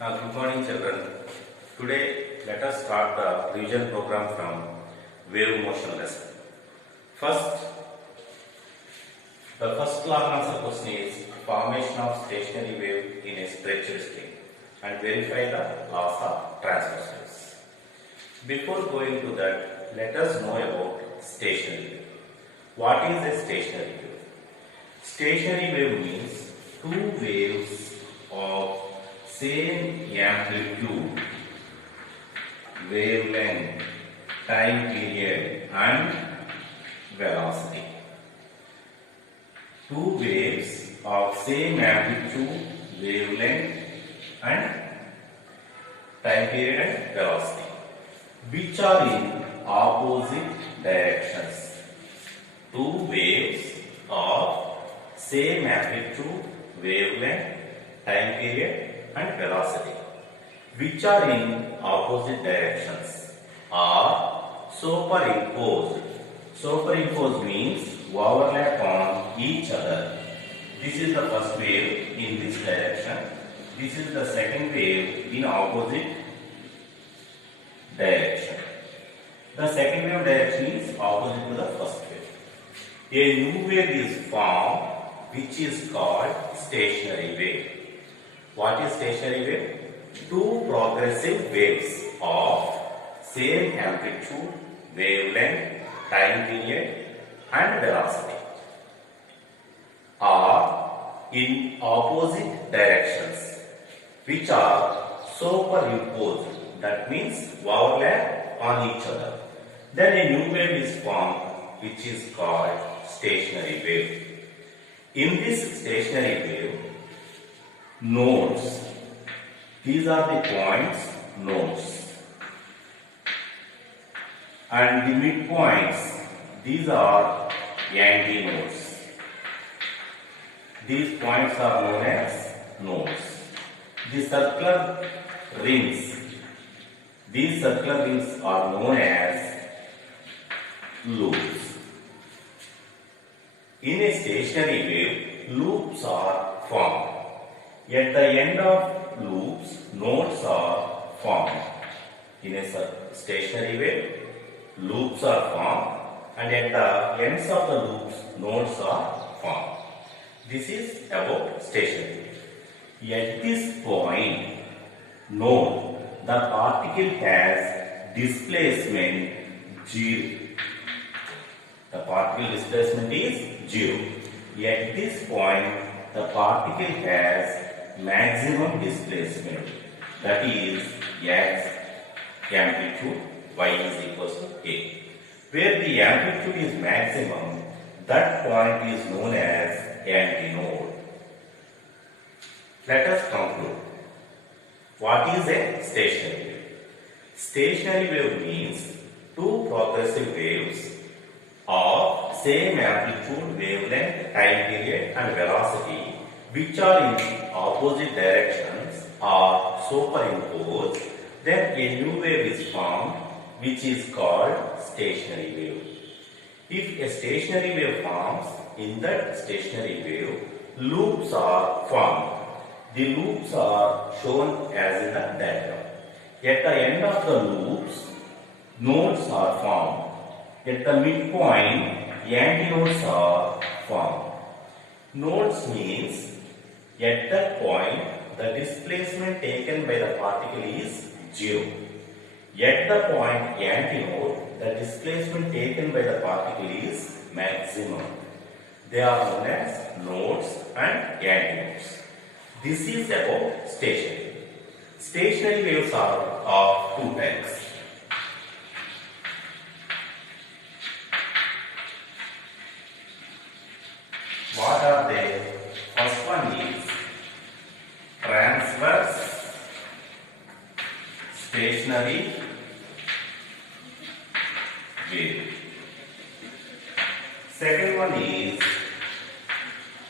Good morning, children. Today, let us start the revision program from wave motion lesson. First, the first law and answer question is formation of stationary wave in a stretched string and verify the laws of transverse. Before going to that, let us know about stationary wave. What is a stationary wave? Stationary wave means two waves of same amplitude, wavelength, time period and velocity. Two waves of same amplitude, wavelength and time period and velocity, which are in opposite directions. Two waves of same amplitude, wavelength, time period and velocity, which are in opposite directions, are superimposed. Superimposed means overlap on each other. This is the first wave in this direction. This is the second wave in opposite direction. The second wave direction is opposite to the first wave. A new wave is formed, which is called stationary wave. What is stationary wave? Two progressive waves of same amplitude, wavelength, time period and velocity are in opposite directions, which are superimposed. That means overlap on each other. Then a new wave is formed, which is called stationary wave. In this stationary wave, nodes, these are the points, nodes, and the midpoints, these are antinodes. These points are known as nodes. The circular rings, these circular rings are known as loops. In a stationary wave, loops are formed. At the end of loops, nodes are formed. In a stationary wave, loops are formed, and at the ends of the loops, nodes are formed. This is about stationary wave. At this point, node, the particle has displacement 0. The particle displacement is 0. At this point, the particle has maximum displacement, that is x amplitude, y is equals to a. Where the amplitude is maximum, that point is known as antinode. Let us conclude. What is a stationary wave? Stationary wave means two progressive waves of same amplitude, wavelength, time period and velocity, which are in opposite directions, are superimposed. Then a new wave is formed, which is called stationary wave. If a stationary wave forms, in that stationary wave, loops are formed. The loops are shown as in the diagram. At the end of the loops, nodes are formed. At the midpoint, antinodes are formed. Nodes means at that point, the displacement taken by the particle is 0. At the point antinode, the displacement taken by the particle is maximum. They are known as nodes and antinodes. This is about stationary. Stationary waves are of two types. What are they? First one is transverse stationary wave. Second one is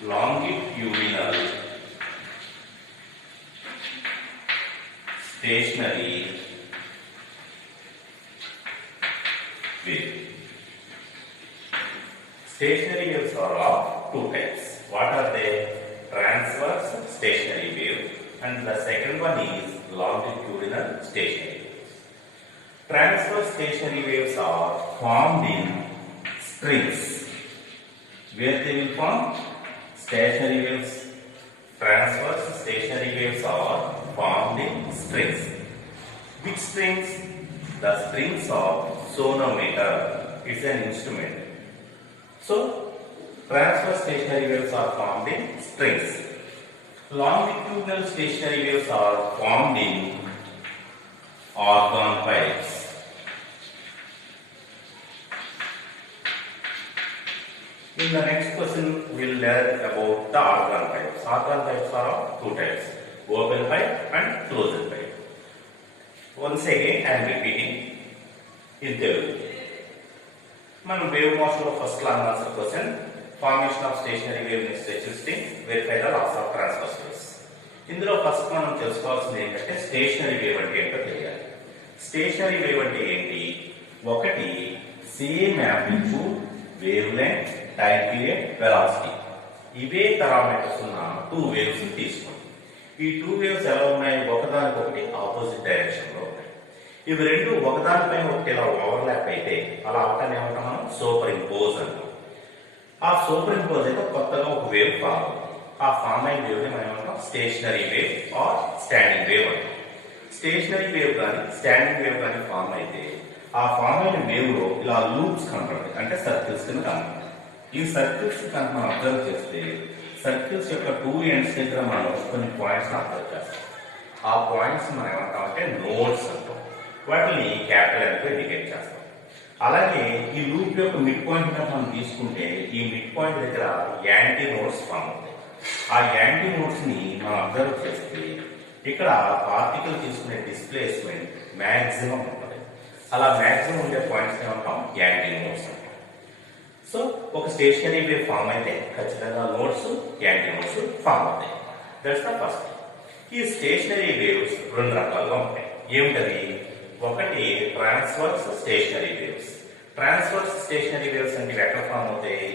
longitudinal stationary wave. Stationary waves are of two types. What are they? Transverse stationary wave and the second one is longitudinal stationary waves. Transverse stationary waves are formed in strings. Where they will form? Stationary waves. Transverse stationary waves are formed in strings. Which strings? The strings of sonometer. It's an instrument. So, transverse stationary waves are formed in strings. Longitudinal stationary waves are formed in organ pipes. In the next question, we will learn about the organ pipes. Organ pipes are of two types, open pipe and closed pipe. Once again, I am repeating in Telugu. మనం wave motion లో first లా answer question formation of stationary wave in stretched string verify the laws of transverse waves. ఇందులో first మనం తెలుసుకోవాల్సింది ఏంటంటే stationery wave అంటే ఏంటో తెలియాలి. స్టేషనరీ వేవ్ అంటే ఏంటి? ఒకటి same amplitude, wave length, time period, velocity ఇవే పారామీటర్స్ ఉన్న టూ వేవ్స్ తీసుకోండి. ఈ టూ వేవ్స్ ఎలా ఉన్నాయి? ఒకదానికొకటి ఆపోజిట్ డైరెక్షన్ లో ఉన్నాయి. ఇవి రెండు ఒకదానిపైన ఒకటి ఇలా ఓవర్లాప్ అయితే అలా అవటాన్ని ఏమంటాం మనం? సూపర్ ఇంపోజ్ అంటాం. ఆ సూపర్ ఇంపోజ్ అయితే కొత్తగా ఒక వేవ్ ఫామ్ అవుతుంది. ఆ ఫామ్ అయిన వేవ్ ని మనం ఏమంటాం? Stationary wave or standing wave అంటాం. స్టేషనరీ వేవ్ కానీ స్టాండింగ్ వేవ్ కానీ ఫామ్ అయితే ఆ ఫామ్ అయిన వేవ్ లో ఇలా లూప్స్ కనపడతాయి, అంటే సర్కిల్స్ కింద కనపడతాయి. ఈ సర్కిల్స్ కనుక మనం అబ్జర్వ్ చేస్తే సర్కిల్స్ యొక్క టూ ఎండ్స్ దగ్గర మనం కొన్ని పాయింట్స్ అబ్జర్వ్ చేస్తాం. ఆ పాయింట్స్ మనం ఏమంటాం అంటే నోడ్స్ అంటాం. వాటిని క్యాపిటల్ ఎంతో ఇండికేట్ చేస్తాం. అలాగే ఈ లూప్ యొక్క మిడ్ పాయింట్ కనుక మనం తీసుకుంటే ఈ మిడ్ పాయింట్ దగ్గర యాంటీ నోడ్స్ ఫామ్ అవుతాయి. ఆ యాంటీ నోడ్స్ ని మనం అబ్జర్వ్ చేస్తే ఇక్కడ పార్టికల్ తీసుకునే డిస్ప్లేస్మెంట్ మ్యాక్సిమం ఉంటుంది. అలా మ్యాక్సిమం ఉండే పాయింట్స్ ఏమంటాం? యాంటీ నోడ్స్ అంటాం. సో ఒక స్టేషనరీ వేవ్ ఫామ్ అయితే ఖచ్చితంగా నోడ్స్, యాంటీ నోడ్స్ ఫామ్ అవుతాయి. That's the first. ఈ స్టేషనరీ వేవ్స్ రెండు రకాలుగా ఉంటాయి. ఏమిటది? ఒకటి transverse stationery waves. Transverse stationery waves అంటే ఎక్కడ ఫామ్ అవుతాయి?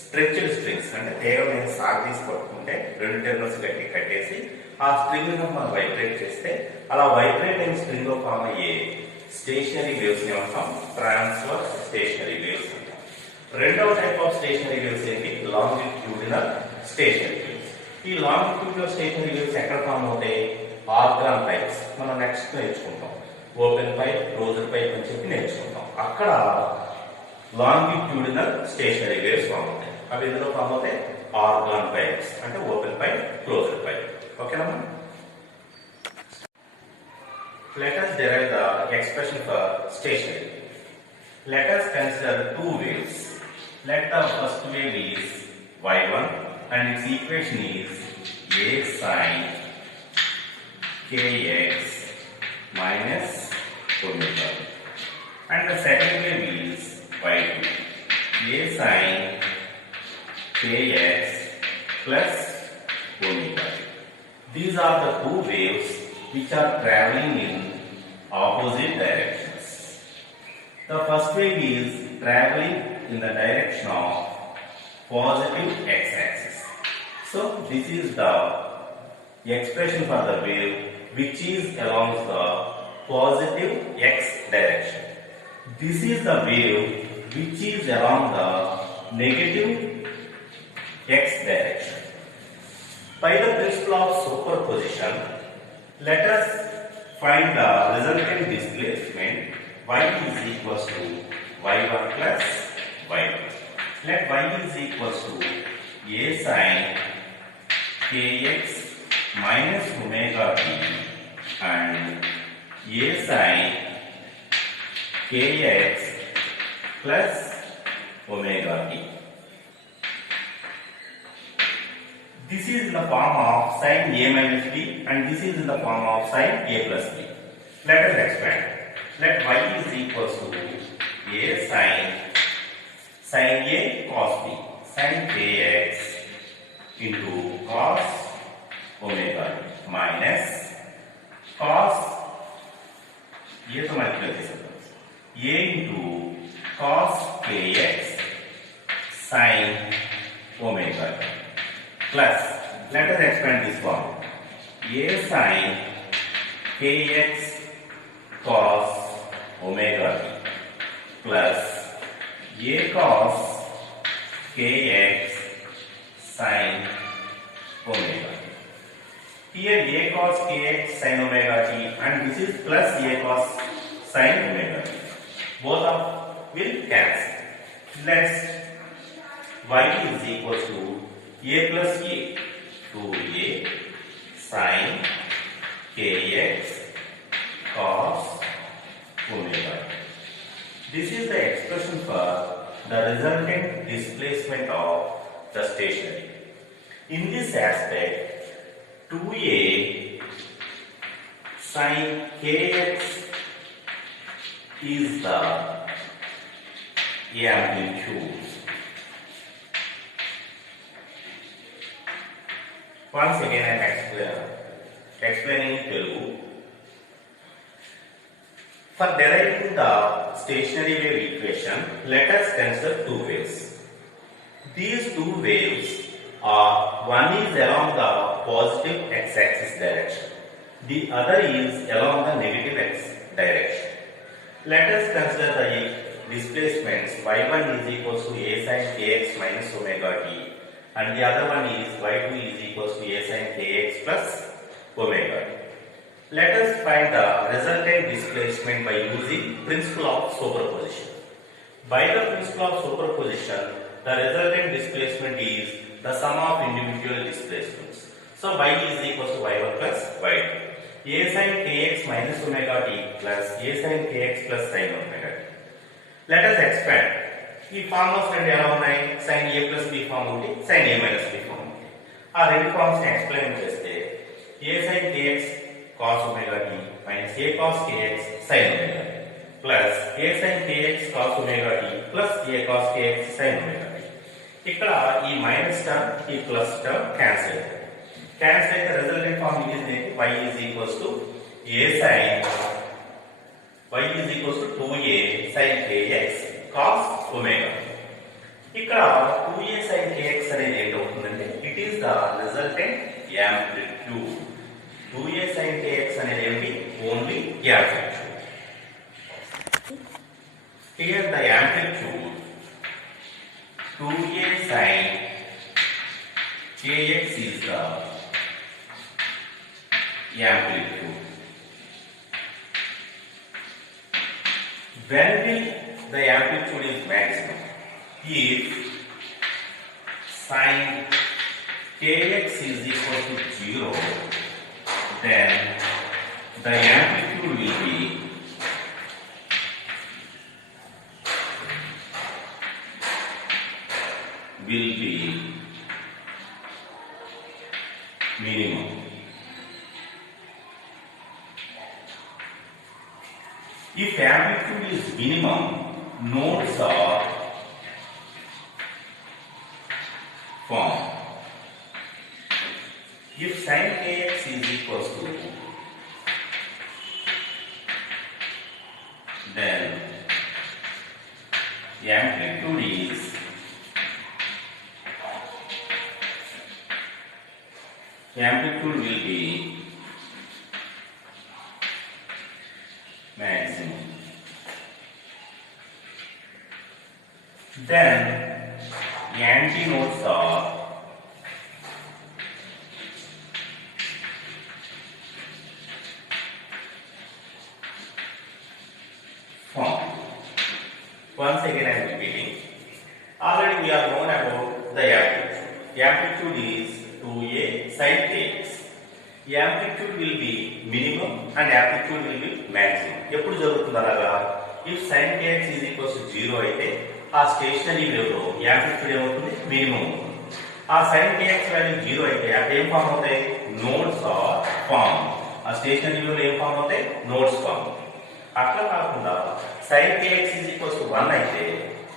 స్ట్రెచ్డ్ స్ట్రింగ్స్, అంటే కేవలం సాగదీసి పట్టుకుంటే రెండు టెర్మినల్స్ గట్టి కట్టేసి ఆ స్ట్రింగ్ మనం వైబ్రేట్ చేస్తే అలా వైబ్రేట్ అయిన స్ట్రింగ్ లో ఫామ్ అయ్యే స్టేషనరీ వేవ్స్ ని ఏమంటాం? ట్రాన్స్వర్స్ స్టేషనరీ వేవ్స్ అంటాం. రెండవ టైప్ ఆఫ్ స్టేషనరీ వేవ్స్ ఏంటి? Longitudinal stationery waves. ఈ లాంగిట్యూడినల్ స్టేషనరీ వేవ్స్ ఎక్కడ ఫామ్ అవుతాయి? Organ pipes. మనం నెక్స్ట్ నేర్చుకుంటాం. ఓపెన్ పైప్, క్లోజ్డ్ పైప్ అని చెప్పి నేర్చుకుంటాం. అక్కడ లాంగిట్యూడినల్ స్టేషనరీ వేవ్స్ ఫామ్ అవుతాయి. అవి ఎందులో ఫామ్ అవుతాయి? ఆర్గాన్ పైప్స్, అంటే ఓపెన్ పైప్, క్లోజ్డ్ పైప్. ఓకేనా? Let us derive the expression for stationary. Let us consider two waves. Let the first wave is y1 and its equation is a sin kx minus omega. And the second wave is y2, a sin kx plus omega. These are the two waves which are traveling in opposite directions. The first wave is traveling in the direction of positive x-axis. So this is the expression for the wave which is along the positive x direction. This is the wave which is along the negative x direction. By the principle of superposition, let us find the resultant displacement. Y is equals to y1 plus y2. Let y is equals to a sin kx minus omega t and a sin kx plus omega t. This is in the form of sin a minus b and this is in the form of sin a plus b. Let us expand. Let y is equals to a sin a cos b, sin kx into cos omega minus cos a to multiply a into cos kx sin omega plus, let us expand this form, A sin kx cos omega t plus A cos kx sin omega. Here A cos kx sin omega t and this is plus A cos sin omega t. Both of will cancel. Let's y is equal to A plus A, 2A sin kx cos omega. This is the expression for the resultant displacement of the stationary. In this aspect, 2A sin kx is the amplitude. Once again I am explaining in Telugu. For deriving the stationary wave equation, let us consider two waves. These two waves are, one is along the positive x-axis direction, the other is along the negative x direction. Let us consider the displacements. Y1 is equal to A sin kx minus omega t and the other one is y2 is equal to A sin kx plus omega t. Let us find the resultant displacement by using principle of superposition. By the principle of superposition, the resultant displacement is the sum of individual displacements. So y is equal to y1 plus y2. A sin kx minus omega t plus A sin kx plus sin omega t. Let us expand. ఈ formulas రెండు ఎలా ఉన్నాయి? sin a plus b form ఉంది, sin a minus b form ఉంది. ఆ రెండు forms ని explain చేస్తే A sin kx cos omega t minus A cos kx sin omega t plus A sin kx cos omega t plus A cos kx sin omega t. ఇక్కడ ఈ minus term ఈ plus term cancel అవుతాయి. Cancel అయితే resultant form ఇది y is equals to A sin y is equals to 2A sin kx cos omega. ఇక్కడ 2A sin kx అనేది ఏంటవుతుందంటే it is the resultant amplitude. 2A sin kx అనేది ఏంటి? Only amplitude. Here the amplitude 2A sin kx is the amplitude. When the amplitude is maximum? If sin kx is equal to 0, then the amplitude will be minimum. If amplitude is minimum, nodes are formed. If sin kx is equal to, then the amplitude is will be maximum. Then the antinodes are formed. Once again I am repeating. Already we are known about the amplitude. The amplitude is 2A sin kx. The amplitude will be minimum and amplitude will be maximum. ఎప్పుడు జరుగుతుంది అలాగా? If sin kx is equals to 0 అయితే ఆ stationary wave లో amplitude ఏమవుతుంది? Minimum అవుతుంది. ఆ sin kx value 0 అయితే అక్కడ ఏం ఫామ్ అవుతాయి? Nodes are form. ఆ స్టేషనరీ వేవ్ లో ఏం ఫామ్ అవుతాయి? Nodes form. అట్లా కాకుండా sin kx is equals to 1 అయితే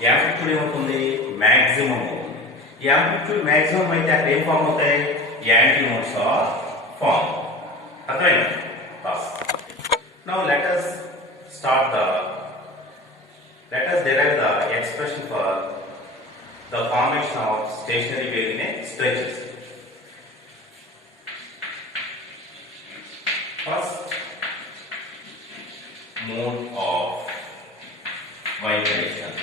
యాంప్లిట్యూడ్ ఏమవుతుంది? మాక్సిమం అవుతుంది. యాంప్లిట్యూడ్ మాక్సిమం అయితే అక్కడ ఏం ఫామ్ అవుతాయి? యాంటీనోడ్స్ ఆర్ ఫామ్. అర్థమైందా? Now let us derive the expression for the formation of stationary wave in a stretches. first mode of vibration,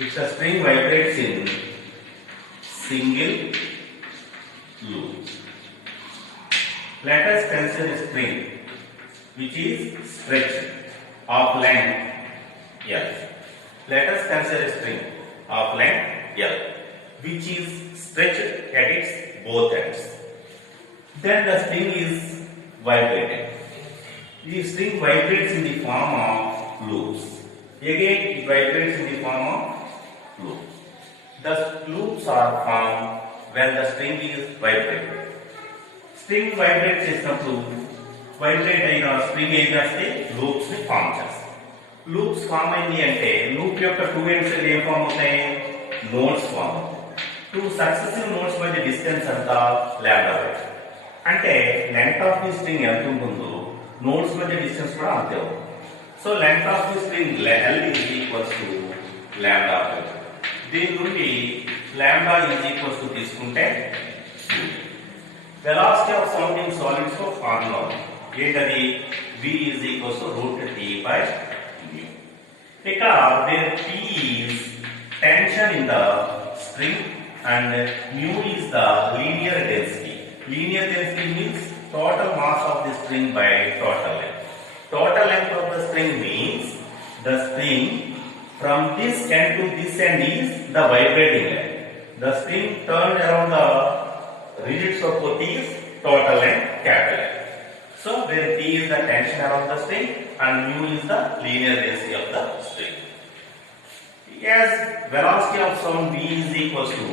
if the string vibrates in single loop. Let us consider a string which is stretched of length L. Let us consider a string of length L which is stretched at its both ends. Then the string is vibrating. The string vibrates in the form of loops. Again it vibrates in the form of loops. The loops are formed when the string is vibrating. String vibrates చేసినప్పుడు vibrate అయిన string ఏం చేస్తే loops ని form చేస్తాయి. Loops form అయింది అంటే loop యొక్క two ends ఏం ఫామ్ అవుతాయి, నోడ్స్ ఫామ్ అవుతాయి. టూ సక్సెసివ్ నోడ్స్ మధ్య డిస్టెన్స్ అంతా లాంబ్డా బై 2. అంటే లెంగ్త్ ఆఫ్ ది స్ట్రింగ్ ఎంత ఉంటుందో నోడ్స్ మధ్య డిస్టెన్స్ కూడా అంతే అవుతుంది. So length of the string L is equals to lambda by 2. దీని నుండి లాంబ్డా is equals to తీసుకుంటే velocity of sound in solids को formula ఏంటది, v is equals to root t by mu. ఇక్కడ where t is tension in the string and mu is the linear density. Linear density means total mass of the string by total length. Total length of the string means the string from this end to this end is the vibrating length. The string turned around the rigid support is total length capital L. So where t is the tension around the string and mu is the linear density of the string. As velocity of sound v is equals to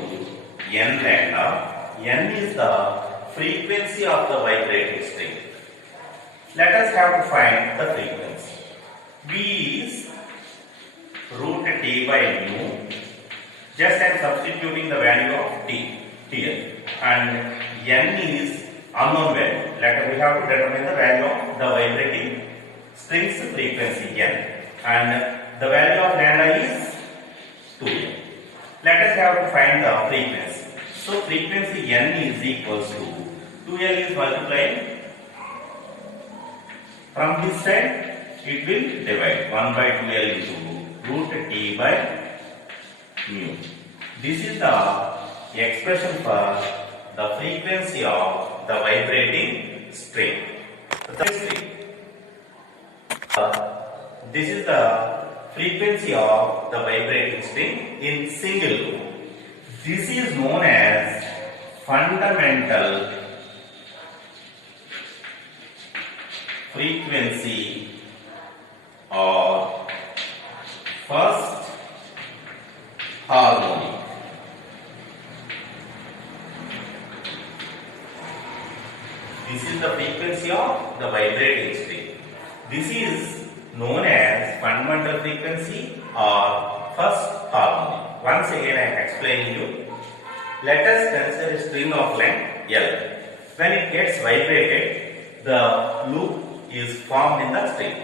n lambda, n is the frequency of the vibrating string. Let us have to find the frequency. V is root t by mu. Just I am substituting the value of t here, and n is unknown value. We have to determine the value of the vibrating string's frequency n, and the value of lambda is 2n. Let us have to find the frequency. So frequency n is equals to 2l is multiplying from this side, it will divide 1 by 2l into root t by mu. This is the expression for the frequency of the vibrating string. This is the frequency of the vibrating string in single loop. This is known as fundamental frequency or first harmonic. This is the frequency of the vibrating string. This is known as fundamental frequency or first harmonic. Once again I am explaining you. Let us consider a string of length L. When it gets vibrated, the loop is formed in the string.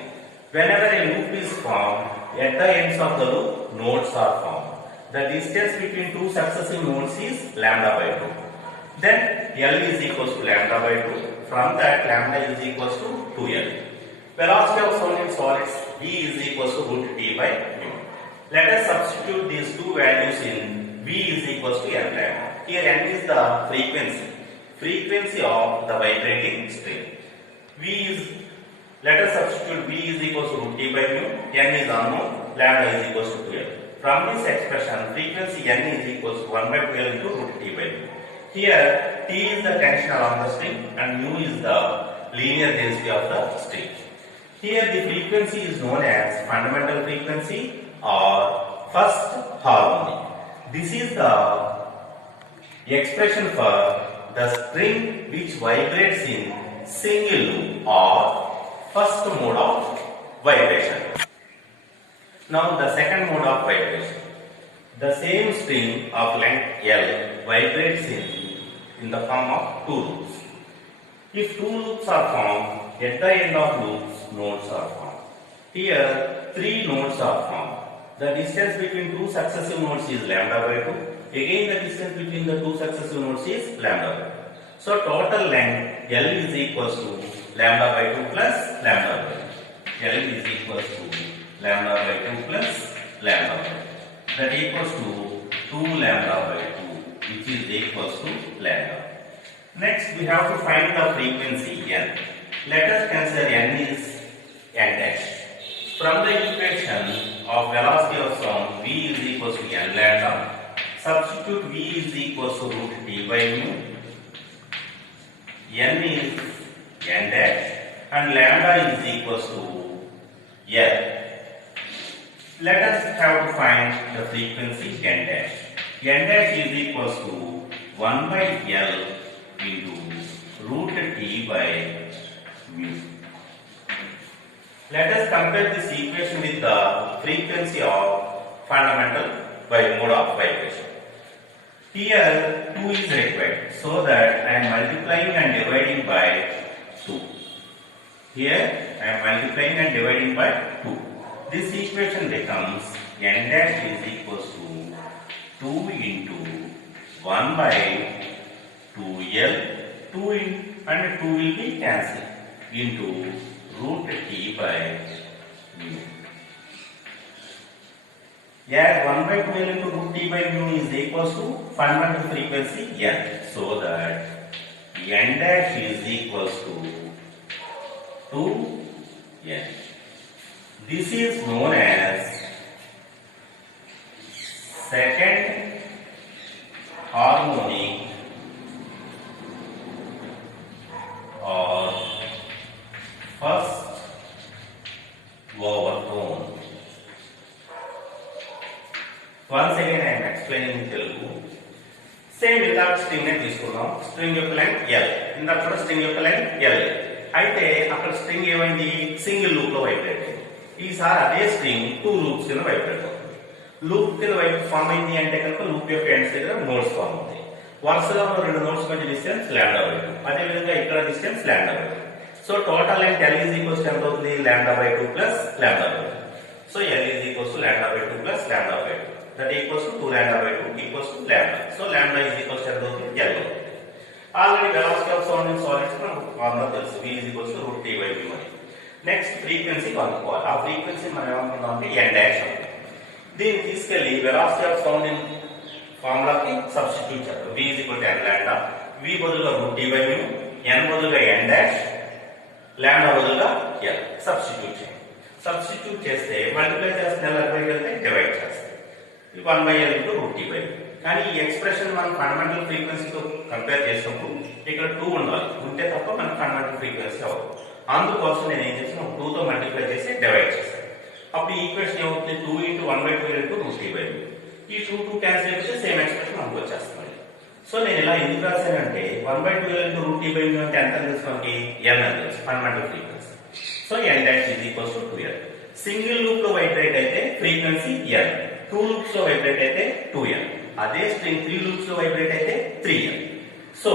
Whenever a loop is formed, at the ends of the loop, nodes are formed. The distance between two successive nodes is lambda by 2. Then L is equals to lambda by 2. From that, lambda is equals to 2L. Velocity of sound in solids v is equals to root t by mu. Let us substitute these two values in v is equals to n lambda. Here n is the frequency of the vibrating string. Let us substitute v is equals to root t by mu. N is unknown, lambda is equals to 2L. From this expression, frequency n is equals to 1 by 2L into root t by mu. Here t is the tension around the string and mu is the linear density of the string. Here the frequency is known as fundamental frequency or first harmonic. This is the expression for the string which vibrates in single loop or first mode of vibration. Now the second mode of vibration. The same string of length L vibrates in the form of two loops. If two loops are formed, at the end of loops, nodes are formed. Here, three nodes are formed. The distance between two successive nodes is lambda by 2. Again the distance between the two successive nodes is lambda by 2. So total length L is equals to lambda by 2 plus lambda by 2. L is equals to lambda by 2 plus lambda by 2. That equals to 2 lambda by 2, which is equals to lambda. Next we have to find the frequency N. Let us consider N is N dash. From the equation of velocity of sound, V is equals to N lambda. Substitute V is equals to root T by mu. N is N dash and lambda is equals to L. Let us have to find the frequency N dash. N dash is equals to 1 by L into root T by mu. Let us compare this equation with the frequency of fundamental by mode of vibration. Here 2 is required, so that I am multiplying and dividing by 2. Here I am multiplying and dividing by 2. This equation becomes N dash is equals to 2 into 1 by 2L, 2 and 2 will be cancelled, into root T by mu. Add 1 by 2L into root T by mu is equals to fundamental frequency N. So that N dash is equals to 2N. This is known as second harmonic or first overtone. Once again I am explaining in Telugu. Same without string ne తీసుకుందాం. String యొక్క length L. ఇందాక string యొక్క length L. అయితే అక్కడ string ఏమైంది? Single loop లో vibrate అయింది. ఈసారి అదే స్ట్రింగ్ 2 లూప్స్ కింద వైబ్రేట్ అవుతుంది. లూప్ కింద ఫామ్ అయింది అంటే కనుక లూప్ యొక్క ఎండ్స్ దగ్గర నోడ్స్ ఫామ్ అవుతాయి. వరుసగా ఉన్న రెండు నోడ్స్ మధ్య డిస్టెన్స్ లాంబ్డా బై 2. అదే విధంగా ఇక్కడ distance lambda by 2. So total length L is equals to ఎంత అవుతుంది? Lambda by 2 plus lambda by 2. So L is equals to lambda by 2 plus lambda by 2. That equals to 2 lambda by 2 equals to lambda. So lambda is equals to ఎంత అవుతుంది? L అవుతుంది. Already velocity of sound in solids మనకు formula తెలుసు. V is equals to root T by mu అని. Next frequency కనుక్కోవాలి. ఆ frequency మనం ఏమనుకుందాం అంటే N dash అవుతుంది. దీన్ని తీసుకెళ్లి వెలాసిటీ ఆఫ్ సౌండ్ ఇన్ ఫార్ములాకి సబ్స్టిట్యూట్ చేద్దాం. V is equal to N lambda. V బదులుగా root T by mu, N బదులుగా N dash, lambda బదులుగా L. సబ్స్టిట్యూట్ చేయండి. సబ్స్టిట్యూట్ చేస్తే మల్టిప్లై చేస్తే L బై వెళ్తే డివైడ్ చేస్తాం. 1 by L into root T by mu. కానీ ఈ ఎక్స్ప్రెషన్ మనం ఫండమెంటల్ ఫ్రీక్వెన్సీతో కంపేర్ చేసినప్పుడు ఇక్కడ 2 ఉండాలి. ఉంటే తప్ప మనకు ఫండమెంటల్ ఫ్రీక్వెన్సీ అవ్వదు. అందుకోసం నేను ఏం చేస్తాను? 2 తో మల్టిప్లై చేసి డివైడ్ చేస్తాను. అప్పుడు ఈ ఈక్వేషన్ ఏమవుతుంది? 2 into 1 by 2L into root T by mu. ఈ 2 క్యాన్సిల్ అయిపోతే సేమ్ ఎక్స్ప్రెషన్ మనకు వచ్చేస్తుంది. సో నేను ఇలా ఎందుకు రాశానంటే 1 by 2L into root T by mu అంటే ఎంత తెలుసు మనకి? N అని తెలుసు, fundamental frequency. So N dash is equals to 2L. Single loop లో వైబ్రేట్ అయితే ఫ్రీక్వెన్సీ N, 2 లూప్స్ లో వైబ్రేట్ అయితే 2N. అదే స్ట్రింగ్ 3 లూప్స్ లో వైబ్రేట్ అయితే 3N. సో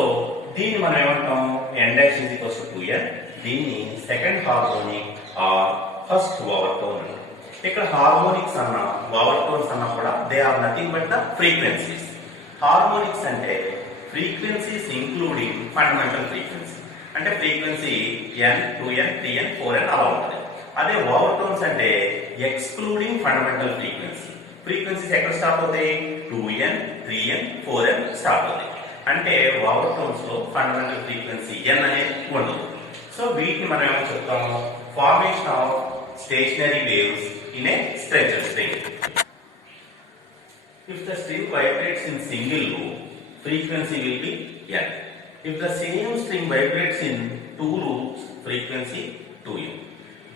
దీన్ని మనం ఏమంటాం? N dash is equals to 2N. దీన్ని second harmonic or first overtone అంటారు. ఇక్కడ హార్మోనిక్స్ అన్న ఓవర్టోన్స్ అన్న కూడా they are nothing but the frequencies. Harmonics అంటే ఫ్రీక్వెన్సీస్ ఇంక్లూడింగ్ ఫండమెంటల్ ఫ్రీక్వెన్సీ. అంటే frequency N, 2N, 3N, 4N అలా ఉంటుంది. అదే ఓవర్టోన్స్ అంటే ఎక్స్క్లూడింగ్ ఫండమెంటల్ ఫ్రీక్వెన్సీ. ఫ్రీక్వెన్సీస్ ఎక్కడ స్టాప్ అవుతాయి? 2N, 3N, 4N స్టాప్ అవుతాయి. అంటే ఓవర్టోన్స్ లో ఫండమెంటల్ ఫ్రీక్వెన్సీ N అనేది ఉండదు. సో వీటిని మనం ఏమో చెప్తాము? Formation of stationery waves in a stretcher string. If the string vibrates in single loop, frequency will be N. If the same string vibrates in 2 loops, frequency 2N.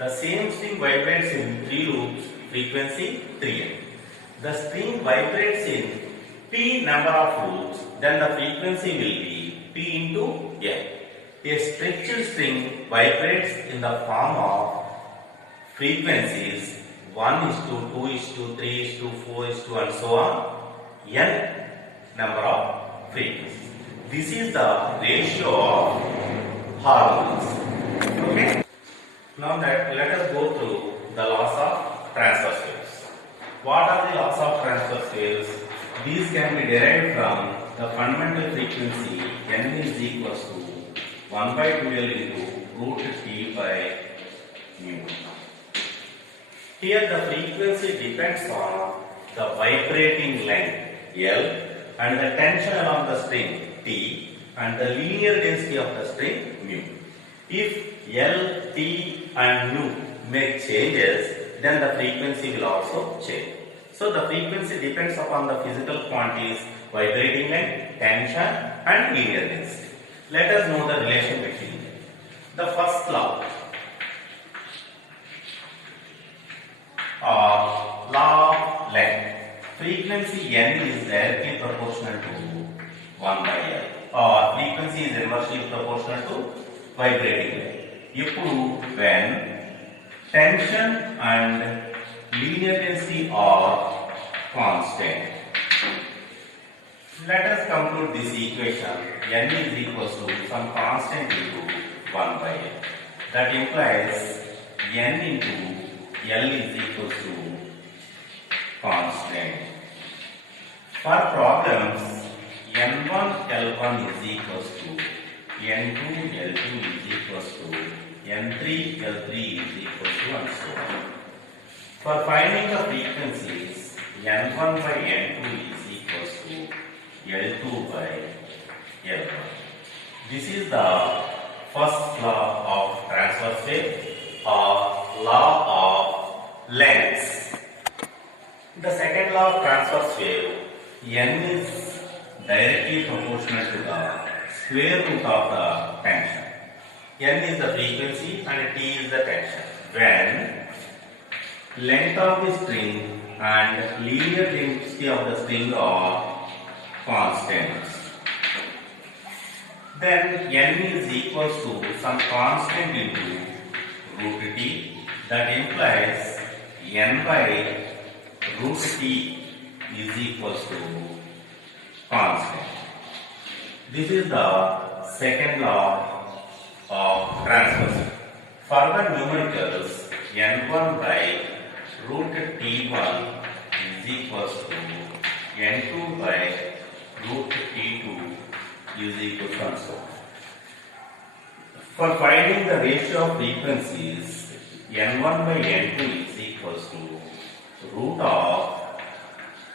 The same string vibrates in 3 loops, frequency 3N. The string vibrates in P number of loops, then the frequency will be P into N. A stretched string vibrates in the form of frequencies 1:2:3:4 and so on, N number of frequencies. This is the ratio of harmonics. Okay. Now let us go through the laws of transverse waves. What are the laws of transverse waves? These can be derived from the fundamental frequency n is equals to 1 by 2L into root T by mu. Here the frequency depends on the vibrating length L and the tension along the string T and the linear density of the string mu. If L, T and mu make changes, then the frequency will also change. So the frequency depends upon the physical quantities vibrating length, tension and linear density. Let us know the relation between them. The first law of length. Frequency n is directly proportional to 1 by L or frequency is inversely proportional to vibrating length. ఇప్పుడు when tension and linear density are constant, let us conclude this equation. N is equals to some constant into 1 by L. That implies n into L is equals to constant. For problems, N1 L1 is equals to N2 L2 is equals to N3 L3 is equals to and so on. For finding the frequencies, N1 by N2 is equals to L2 by L1. This is the first law of transverse wave or law of lengths. The second law of transverse wave, n is directly proportional to the square root of the tension. N is the frequency and T is the tension. When length of the string and linear density of the string are constants, then n is equals to some constant into root T. That implies n by root T is equals to constant. This is the second law of transverse. For the numericals, n1 by root T1 is equals to n2 by root T2 is equal to and so on. For finding the ratio of frequencies, n1 by n2 is equals to root of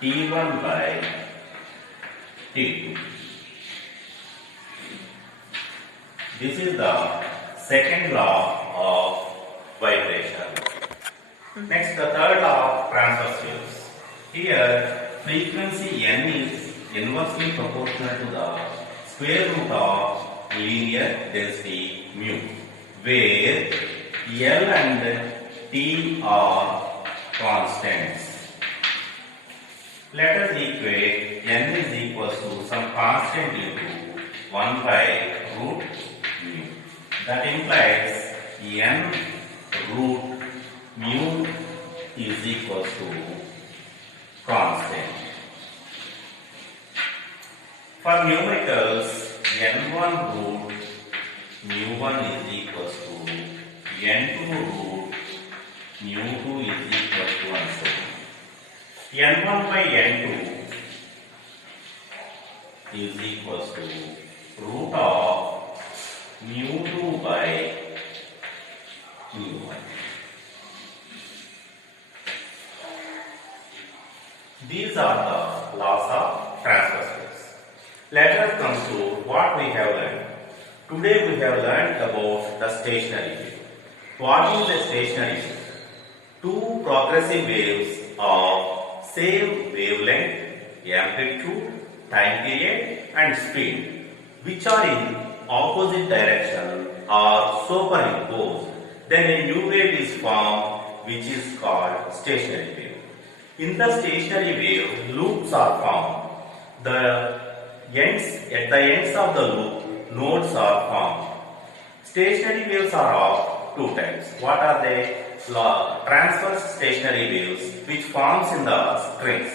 T1 by T2. This is the second law of vibration. Next, the third law of transverse waves. Here, frequency n is inversely proportional to the square root of linear density mu, where L and T are constants. Let us equate n is equals to some constant into 1 by root mu. That implies n root mu is equals to constant. For numericals, n1 root mu1 is equals to n2 root mu2 is equals to and so on. n1 by n2 is equals to root of mu2 by mu1. These are the laws of transverse waves. Let us come to what we have learned. Today we have learned about the stationary wave. What is a stationary wave? Two progressive waves of same wavelength, amplitude, time period and speed, which are in opposite direction or superimposed, then a new wave is formed which is called stationary wave. In the stationary wave, loops are formed. At the ends of the loop, nodes are formed. Stationary waves are of two types. What are they? Transverse stationary waves, which forms in the strings,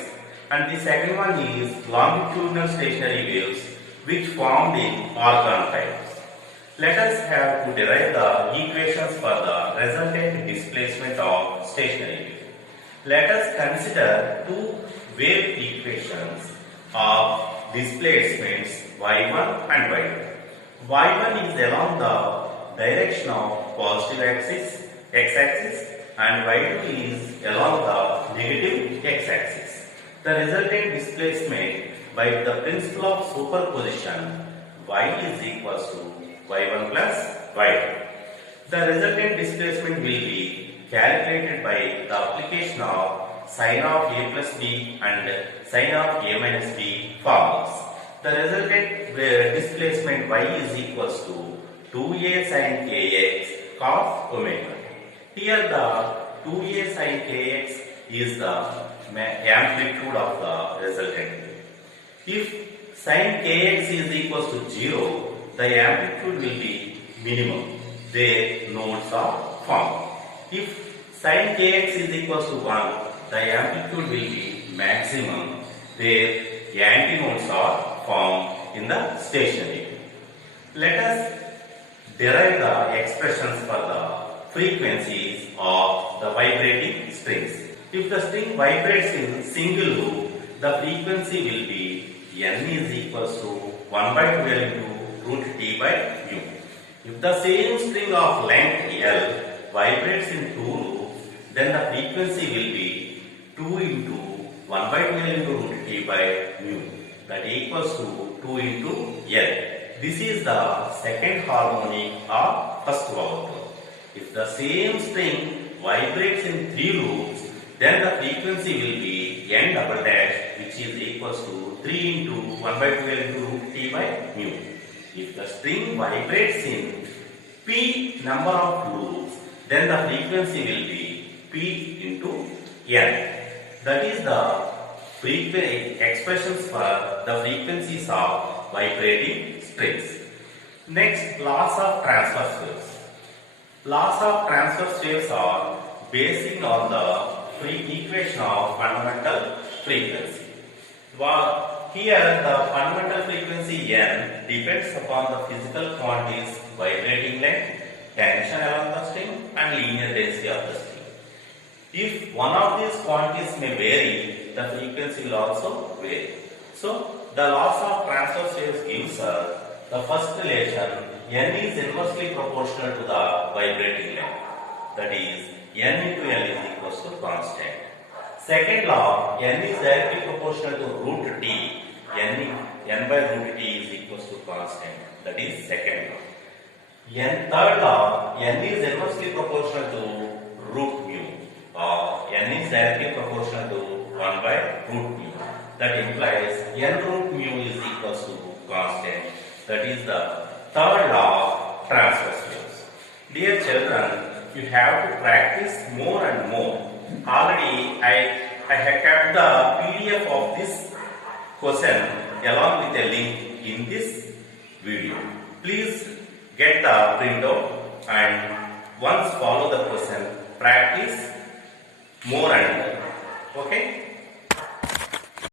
and the second one is longitudinal stationary waves, which formed in organ types. Let us have to derive the equations for the resultant displacement of stationary wave. Let us consider two wave equations of displacements y1 and y2. y1 is along the direction of positive axis, x-axis, and y2 is along the negative x-axis. The resultant displacement by the principle of superposition y is equals to y1 plus y2. The resultant displacement will be calculated by the application of sin of a plus b and sin of a minus b formulas. The resultant displacement y is equals to 2a sin kx cos omega. Here the 2a sin kx is the amplitude of the resultant wave. If sin kx is equals to 0, the amplitude will be minimum. Their nodes are formed. If sin kx is equals to 1, the amplitude will be maximum. Their antinodes are formed in the stationary wave. Let us derive the expressions for the frequencies of the vibrating strings. If the string vibrates in single loop, the frequency will be n is equals to 1 by 12 into root t by mu. If the same string of length L vibrates in two loops, then the frequency will be 2 into 1 by 12 into root t by mu. That equals to 2 into L. This is the second harmonic or first overtone. If the same string vibrates in three loops, then the frequency will be n double dash, which is equals to 3 into 1 by 12 into root t by mu. If the string vibrates in p number of loops, then the frequency will be p into n. That is the expressions for the frequencies of vibrating strings. Next, laws of transverse waves. Laws of transverse waves are based on the equation of fundamental frequency. Here the fundamental frequency n depends upon the physical quantities vibrating length, tension along the string, and linear density of the string. If one of these quantities may vary, the frequency will also vary. So the laws of transverse waves gives us the first relation: n is inversely proportional to the vibrating length. That is, n into L is equals to constant. Second law, n is directly proportional to root t. n by root t is equals to constant. That is second law. Third law, n is inversely proportional to root mu. N is directly proportional to 1 by root mu. That implies n root mu is equals to constant. That is the third law of transverse waves. Dear children, you have to practice more and more. Already I have kept the PDF of this question along with a link in this video. Please get the printout and once follow the question, practice more and more. Okay?